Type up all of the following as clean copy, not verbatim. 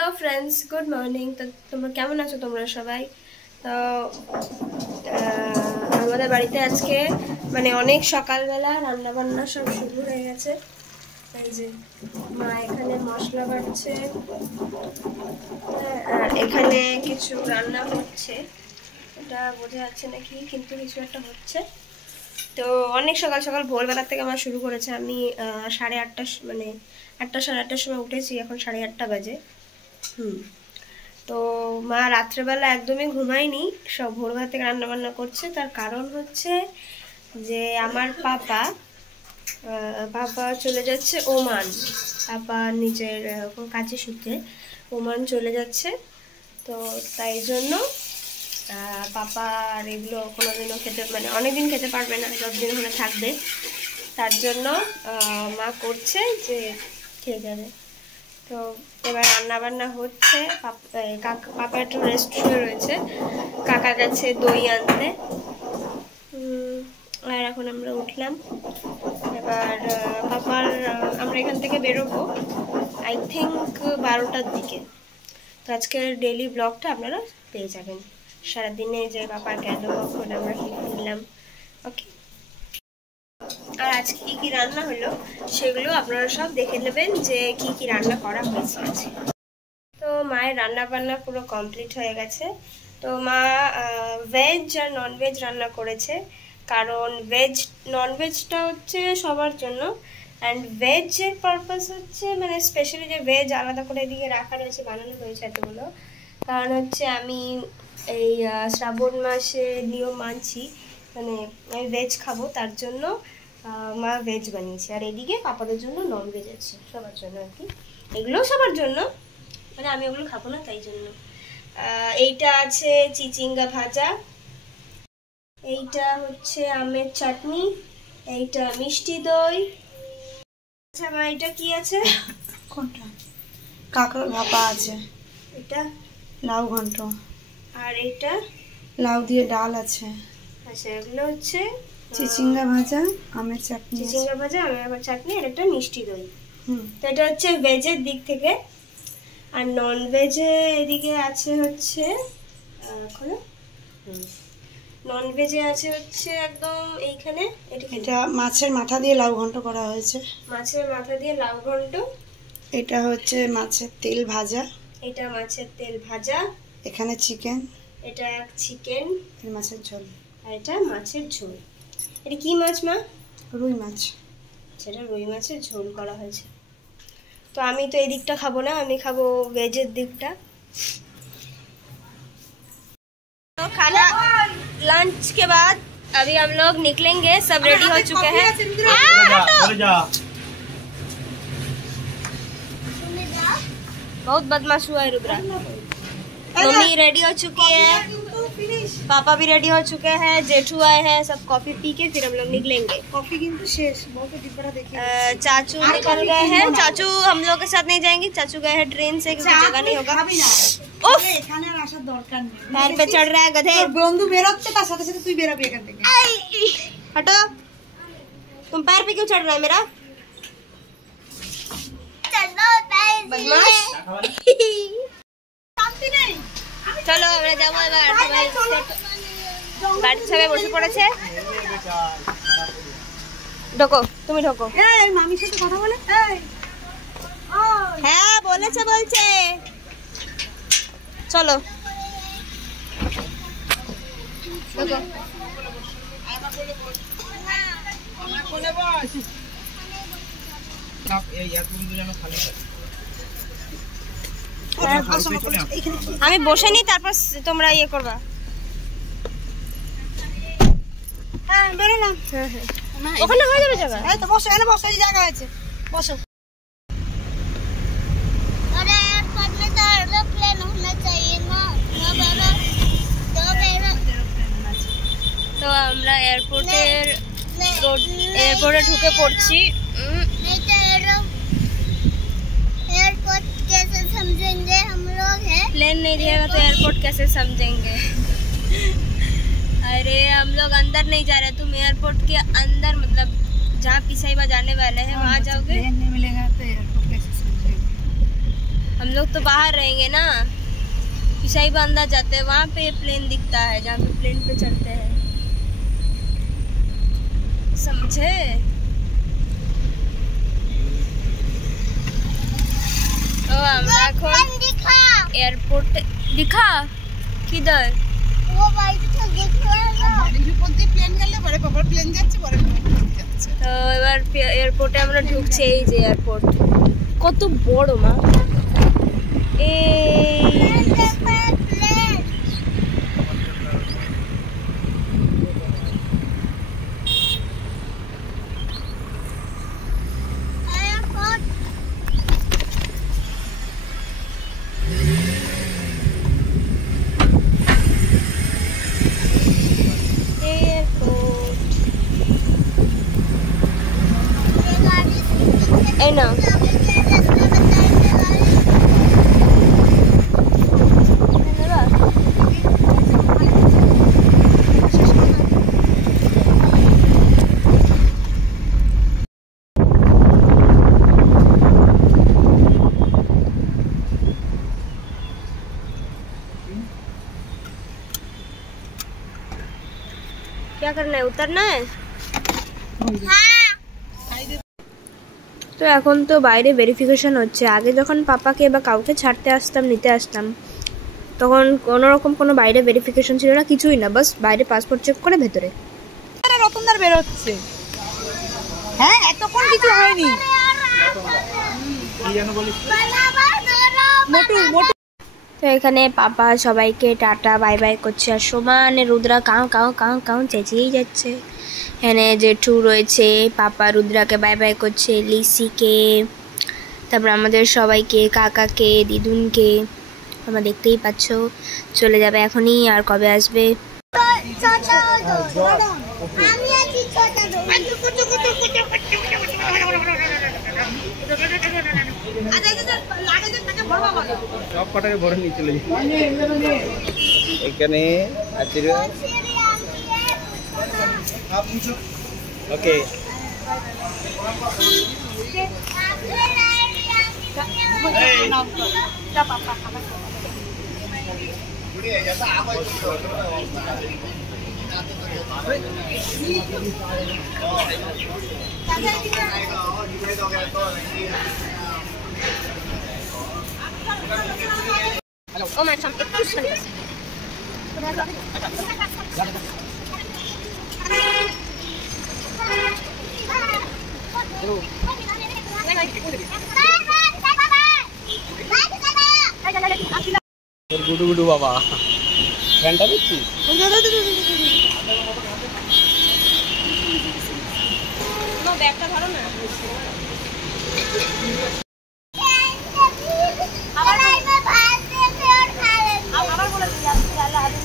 Hello friends, good morning. তো তোমরা কেমন আছো তোমরা সবাই? তো আমাদের বাড়িতে আজকে মানে অনেক সকালবেলা রান্না বান্না সব শুরু হয়ে গেছে। এই যে মা এখানে মশলা বাটছে, আর এখানে কিছু রান্না হচ্ছে, এটা বোঝা যাচ্ছে নাকি, কিন্তু কিছু একটা হচ্ছে। তো অনেক সকাল সকাল ভোরবেলা থেকে আমার শুরু করেছে। আমি 8:30 মানে 8টা 8:30টার সময় উঠেছি, এখন 8:30 বাজে। তো মা রাত্রেবেলা একদমই ঘুমায়নি, সব ভোরবেলা থেকে রান্না বান্না করছে। তার কারণ হচ্ছে যে আমার পাপা চলে যাচ্ছে ওমান। পাপা নিজের কাজে সূত্রে ওমান চলে যাচ্ছে। তো তাই জন্য পাপা আর এগুলো কোনোদিনও খেতে মানে অনেকদিন খেতে পারবে না, যতদিন ওখানে থাকবে। তার জন্য মা করছে যে খেয়ে যাবে। তো এবার রান্না বান্না হচ্ছে। পাপা একটু রেস্ট শুয়ে রয়েছে, কাকা গেছে দই আনতে। আর এখন আমরা উঠলাম। এবার আমরা এখান থেকে বেরোবো আই থিঙ্ক 12টার দিকে। তো আজকের ডেইলি ব্লগটা আপনারা পেয়ে যাবেন, সারাদিনে যে পাপা গেল, কখন আমরা কি করলাম। ওকে, আর আজকে কি কি রান্না হলো সেগুলো আপনারা সব দেখে নেবেন যে কি কি রান্না করা হয়েছে আজকে। তো মায়ের রান্না বান্না পুরো কমপ্লিট হয়ে গেছে। তো মা ভেজ আর ননভেজ রান্না করেছে, কারণ ননভেজটা হচ্ছে সবার জন্য, অ্যান্ড ভেজের পারপাস হচ্ছে মানে স্পেশালি যে ভেজ আলাদা করে এদিকে রাখা রয়েছে, বানানো হয়েছে এতগুলো। কারণ হচ্ছে আমি এই শ্রাবণ মাসে নিয়ম মানছি, মানে আমি ভেজ খাবো, তার জন্য মা ভেজ বানিয়েছে। আর এদিকে পাপাদের জন্য ননভেজ আছে, সবার জন্য আর কি। এগুলো সবার জন্য, মানে আমি ওগুলো খাবো না, তাই জন্য। এইটা আছে চিচিঙ্গা ভাজা, এইটা হচ্ছে আমের চাটনি, এইটা মিষ্টি দই। আচ্ছা মা, এটা কি আছে? কোনটা? কাঁকড়ার ভাপা আছে, এটা লাউ ঘন্ট, আর এইটা লাউ দিয়ে ডাল আছে। আচ্ছা, এগুলো হচ্ছে চিচিঙ্গা ভাজা, আমের চাটনি, চিচিঙ্গা ভাজা, আমের চাটনি, আর একটা মিষ্টি দই। তো এটা হচ্ছে ভেজের দিক থেকে। আর নন ভেজে এদিকে আছে হচ্ছে নন ভেজে আছে হচ্ছে একদম এইখানে, এটা মাছের মাথা দিয়ে লাউ ঘন্ট করা হয়েছে। মাছের মাথা দিয়ে লাউ ঘন্ট। এটা হচ্ছে মাছের তেল ভাজা। এটা মাছের তেল ভাজা। এখানে চিকেন। এটা চিকেন, মাছের ঝোল। আর এটা মাছের ঝোল। এটা কি মাছ মা? রুই মাছ। সেটা রুই মাছের ঝোল করা হয়েছে। তো আমি তো এই দিকটা খাবো না, আমি খাবো ভেজের दिखता। तो खाना लंच के बाद अभी हम लोग निकलेंगे, सब रेडी हो चुके हैं। बहुत बदमाश हुआ है रुद्रा। मम्मी रेडी हो चुकी है, पापा भी रेडी हो चुके हैं, जेठू आए हैं, सब कॉफी पी के फिर हम लोग निकलेंगे। कॉफी किंतु शेष बहुत डिब्बा देखिए। चाचू निकल गए हैं। चाचू हम लोग के साथ नहीं जाएंगे, चाचू गए हैं ट्रेन से, क्योंकि जगह नहीं होगा। उफ, এখানে আর আসার দরকার নেই। पैर पे चढ़ रहा है गधे। বন্ধু বেরোচ্ছে, তার সাথে সাথে তুই বেরোবি এখান থেকে। हटो, तुम पैर पे क्यों चढ़ रहा है मेरा बदमाश? চলো আমরা যাবো এবার। গাড়ির সবাই বসে পড়েছে, ঢোকো, তুমি ঢোকো। এই মামির সাথে কথা বলে। হ্যাঁ বলেছে, বলছে চলো ঢোকো। আমি বসে নি, তারপর তোমরা ইয়ে করবা। হ্যাঁ বেরোলাম। ওখানে হয়ে যাবে জায়গা। এই তো বসো, এখানে বসো, এই জায়গা আছে, বসো। अरे एयरपोर्ट में तो एरोप्लेन होना चाहिए ना। তো আমরা এয়ারপোর্টে ঢুকে পড়ছি। नहीं तो एयरपोर्ट कैसे समझेंगे हम लोग है? प्लेन नहीं दिखेगा तो एयरपोर्ट कैसे समझेंगे? अरे हम लोग अंदर नहीं जा रहे, तुम एयरपोर्ट के अंदर मतलब जहाँ पिसाईबा जाने वाले हैं वहाँ जाओगे। प्लेन नहीं मिलेगा तो एयरपोर्ट कैसे समझेंगे? हम लोग तो बाहर रहेंगे ना, ईसाई बांधा जाते हैं, वहाँ पे प्लेन दिखता है जहाँ पे प्लेन पे चढ़ते हैं, समझे? ओ আমরা এখন এয়ারপোর্ট দিখা কিধর वो बाइक तो दिख रहा है। প্লেন গেলে পরে পাপার প্লেন যাচ্ছে পরে যাচ্ছে। তো এবার এয়ারপোর্টে আমরা ঢুকছি। এই যে এয়ারপোর্ট কত বড় মা, এই এই না क्या करना है, उतरना है? তো এখন তো বাইরে ভেরিফিকেশন হচ্ছে। আগে যখন পাপাকে বা কাউকে ছাড়তে আসতাম, নিতে আসতাম, তখন কোনো রকম কোনো বাইরে ভেরিফিকেশন ছিল না, কিছুই না, বাস বাইরে পাসপোর্ট চেক করে ভেতরে। রতনদার বের হচ্ছে। হ্যাঁ এতক্ষণ কিছু হয়নি। মোটু মোটু। তো এখানে পাপা সবাইকে টাটা বাই বাই করছে, আর সমানে রুদ্রা কাউ কাউ কাউ কাউ চেঁচিয়েই যাচ্ছে। এখানে জেঠু রয়েছে, পাপা রুদ্রাকে বাই বাই করছে, লিসিকে, তারপর আমাদের সবাইকে, কাকাকে, দিদুনকে, তোমরা দেখতেই পাচ্ছ। চলে যাবে এখনই, আর কবে আসবে? সব কটাকে ভরে নিয়ে চলে যাই। এখানে আছে ওকে। Oh my God, একটু শান্ত। গুডু গুডু বাবা ফ্যানটা দেখছিস? ব্যাগটা ধরো না।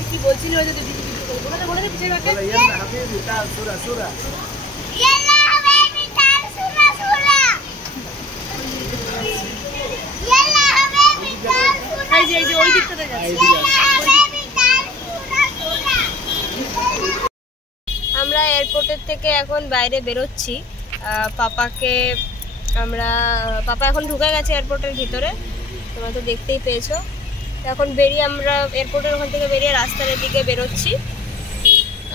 কি বলছিল ওই দিকটাতে আমরা এয়ারপোর্টের থেকে এখন বাইরে বেরোচ্ছি। পাপাকে আমরা, পাপা এখন ঢুকে গেছে এয়ারপোর্টের ভিতরে, তোমরা তো দেখতেই পেয়েছো। এখন বেরিয়ে আমরা এয়ারপোর্টের ওখান থেকে বেরিয়ে রাস্তার দিকে বেরোচ্ছি।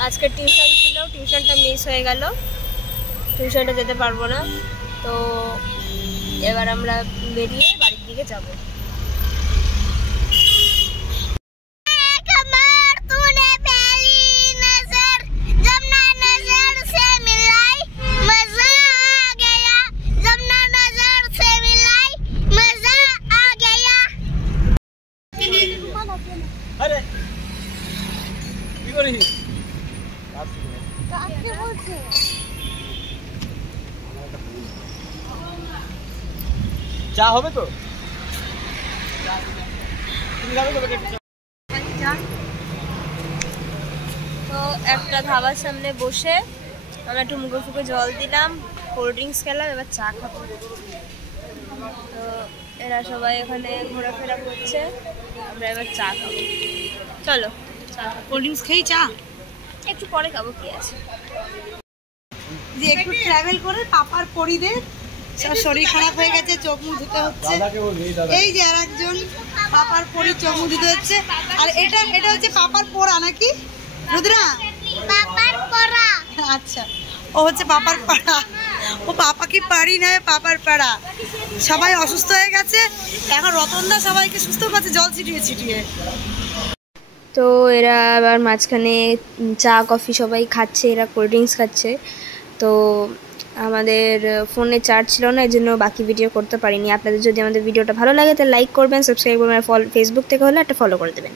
আজকে টিউশন ছিল, টিউশনটা মিস হয়ে গেল, টিউশনটা যেতে পারবো না। তো এবার আমরা বেরিয়ে বাড়ির দিকে যাব। চা হবে তো? তো একটা ধাবার সামনে বসে আমরা একটু মুখে ফুকে জল দিলাম, কোল্ড ড্রিঙ্কস খেলাম, এবার চা খাবো। তো এরা সবাই এখানে ঘোরাফেরা করছে, আমরা এবার চা খাবো। চলো চা খাবো। কোল্ড ড্রিঙ্কস খেয়ে চা একটু পরে খাবো, কি আছে। যে একটু ট্রাভেল করে পাপার পরিদের সব শরীর খারাপ হয়ে গেছে, চোখ মুখ ধুতে হচ্ছে। এই যে আর একজন পাপার পরে চোখ মুখ ধুতে হচ্ছে। আর এটা হচ্ছে পাপার পোড়া নাকি রুদ্রা? পাপার পড়া। আচ্ছা, ও হচ্ছে পাপার পাড়া। ও পাপা কি পারি না, পাপার পাড়া। সবাই অসুস্থ হয়ে গেছে, এখন রতনদা সবাইকে সুস্থ করছে জল ছিটিয়ে ছিটিয়ে। তো এরা আবার মাঝখানে চা কফি সবাই খাচ্ছে, এরা কোল্ড ড্রিঙ্কস খাচ্ছে। তো আমাদের ফোনে চার্জ ছিল না, এই জন্য বাকি ভিডিও করতে পারিনি। আপনাদের যদি আমাদের ভিডিওটা ভালো লাগে তাহলে লাইক করবেন, সাবস্ক্রাইব করবেন, আর ফেসবুক থেকে হলে একটা ফলো করে দেবেন।